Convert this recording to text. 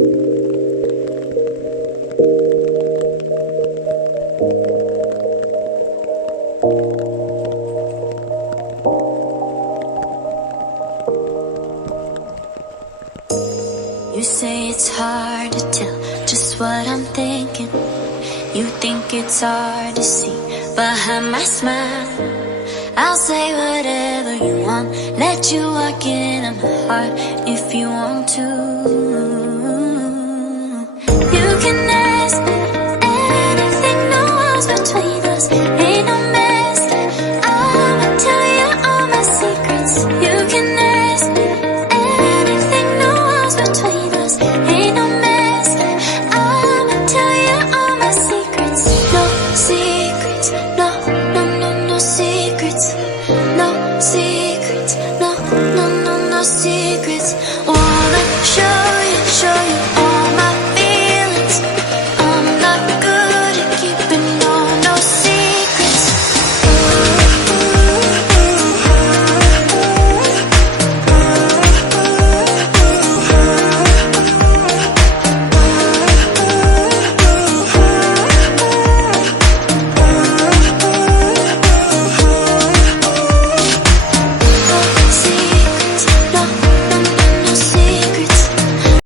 You say it's hard to tell just what I'm thinking. You think it's hard to see behind my smile. I'll say whatever you want, let you walk into my heart if you want to. You can ask me anything, no walls between us, ain't no mess. I'ma tell you all my secrets. You can ask me anything, no walls between us, ain't no mess. I'ma tell you all my secrets. No secrets, no, no, no, no secrets. No secrets, no, no, no, no secrets. Oh.